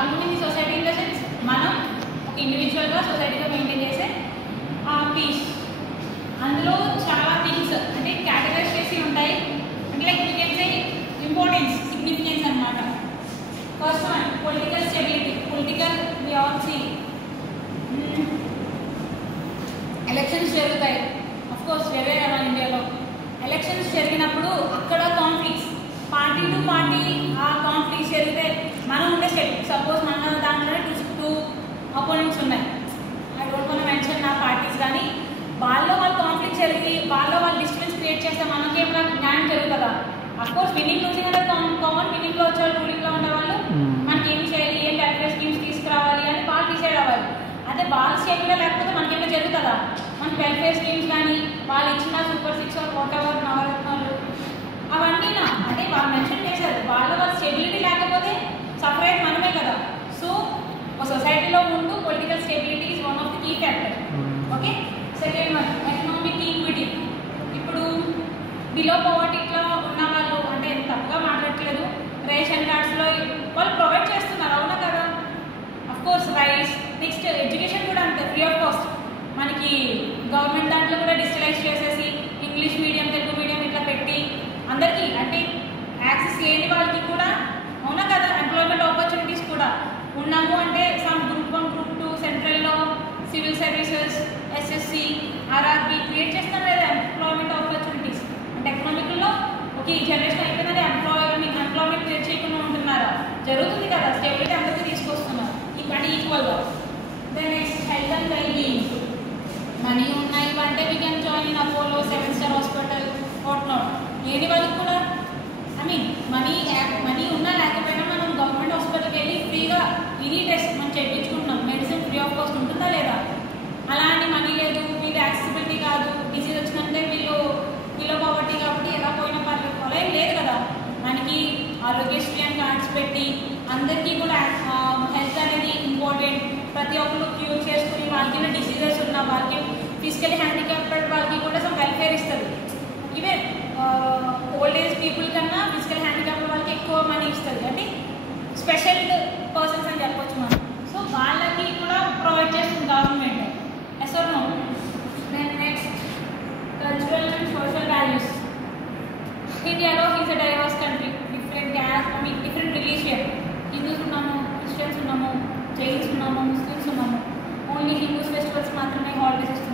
Harmony in the society in the sense మనం ఒక ఇండివిజువల్గా సొసైటీలో మెయింటైన్ చేసే పీస్. అందులో చాలా థింగ్స్ అంటే కేటగరైజ్ చేసి ఉంటాయి. అంటే like you can say importance, significance అనమాట. First one political stability. Political we all see elections జరుగుతాయి. అఫ్ కోర్స్ వేరే మన ఇండియాలో ఎలక్షన్స్ జరిగినప్పుడు అక్కడ కాన్ఫ్లిక్ట్స్, పార్టీ టు పార్టీ ఆ కాన్ఫ్లిక్ట్స్ జరిగితే మనం ఉండే స్టేట్ సపోజ్ మన దాంట్లోనే టూ అపోనెంట్స్ ఉన్నాయి. I don't want to mention నా పార్టీస్, కానీ వాళ్ళు కాన్ఫ్లిక్ట్ జరిగి వాళ్ళు డిస్టర్బెన్స్ క్రియేట్ చేస్తే మనకేమైనా న్యాయం జరుగుతుందా? అఫ్ కోర్స్ విన్నింగ్ లూజింగ్ అనేది కామన్. విన్నింగ్లో వచ్చే వాళ్ళు రూలింగ్లో ఉండేవాళ్ళు మనకి ఏం చేయాలి, ఏం వెల్ఫేర్ స్కీమ్స్ తీసుకురావాలి అని వాళ్ళు డిసైడ్ అవ్వాలి. అదే వాళ్ళు స్టేబుల్గా లేకపోతే మనకేమైనా జరుగుతుందా? మనకి వెల్ఫేర్ స్కీమ్స్ కానీ వాళ్ళు ఇచ్చిన సూపర్ సిక్స్ వాట్ ఎవర్ నవరత్నాలు అవన్నీ అంటే వాళ్ళు మెన్షన్ చేశారు. వాళ్ళ స్టెబిలిటీ లేకపోతే సపరేట్ మనమే కదా. సో ఒక సొసైటీలో ముందు political stability is one of the key factor. Okay. Second one economic equity. ఇప్పుడు బిలో పవర్టీలో ఉన్న వాళ్ళు అంటే తప్పుగా మాట్లాడట్లేదు, రేషన్ కార్డ్స్లో వాళ్ళు ప్రొవైడ్ చేస్తున్నారు, అవునా కదా? Of course rice. Next education కూడా అంతే, ఫ్రీ ఆఫ్ కాస్ట్. మనకి గవర్నమెంట్ దాంట్లో కూడా డిజిటలైజ్ చేసేసి ఇంగ్లీష్ మీడియం, తెలుగు మీడియం ఇట్లా పెట్టి అందరికీ అంటే యాక్సెస్ లేని వాళ్ళకి కూడా, అవునా కదా? ఎంప్లాయ్మెంట్ ఆపర్చునిటీస్ కూడా ఉన్నాము అంటే సమ్ గ్రూప్ 1 గ్రూప్ 2 సెంట్రల్లో civil services, SSC, RRB create చేస్తాం లేదా ఎంప్లాయ్మెంట్ ఆపర్చునిటీస్. అంటే ఎకనామిక్లో ఓకే ఈ జనరేషన్ అయిపోయిందంటే ఎంప్లాయ్మెంట్ క్రియేట్ చేయకుండా ఉంటున్నారా? జరుగుతుంది కదా. స్టెబిలిటీ అందరికీ తీసుకొస్తున్నారు అంటే ఈక్వల్గా. Then next health and wellbeing. Money ఉన్నాయి అంటే we can join in Apollo, 7 star hospital, what not. లేని వాళ్ళకి కూడా ఐ మీన్ మనీ ఉన్నా లేకపోయినా మనం గవర్నమెంట్ హాస్పిటల్కి వెళ్ళి ఫ్రీగా ఇది టెస్ట్ మనం చేయించుకుంటున్నాం. మెడిసిన్ ఫ్రీ ఆఫ్ కాస్ట్ ఉంటుందా లేదా? అలాంటి మనీ లేదు, వీళ్ళు యాక్సెసిబిలిటీ కాదు, డిసీజ్ వచ్చిందంటే వీళ్ళు బిలో పవర్టీ కాబట్టి ఎలా పోయినా పర్లేదు అలా ఏం లేదు కదా. మనకి ఆరోగ్యశ్రీ అని కార్డ్స్ పెట్టి అందరికీ కూడా హెల్త్ అనేది ఇంపార్టెంట్. ప్రతి ఒక్కరు క్యూర్ చేసుకుని వాళ్ళకి డిసీజెస్ ఉన్న వాళ్ళకి ఫిజికల్ హ్యాండిక్యాప్డ్ వాళ్ళకి కూడా సమ్ వెల్ఫేర్ ఇస్తుంది. ఈవెన్ ఓల్డ్ ఏజ్ పీపుల్ కన్నా ఫిజికల్ హ్యాండిక్యాప్డ్ వాళ్ళకి ఎక్కువ మనీ ఇస్తుంది. అంటే స్పెషల్ పర్సన్స్ అని చెప్పొచ్చు మనం. సో వాళ్ళకి కూడా ప్రొవైడ్ చేస్తుంది government. Yes or no? Then next cultural and social values. ఇండియాలో is a diverse country, different caste, I mean different religion. Hindus ఉన్నాము, క్రిస్టియన్స్ ఉన్నాము, జైన్స్ ఉన్నాము, ముస్లిమ్స్ ఉన్నాము. ఓన్లీ హిందూస్ ఫెస్టివల్స్ మాత్రమే హాలిడేస్ ఇస్తున్నారు.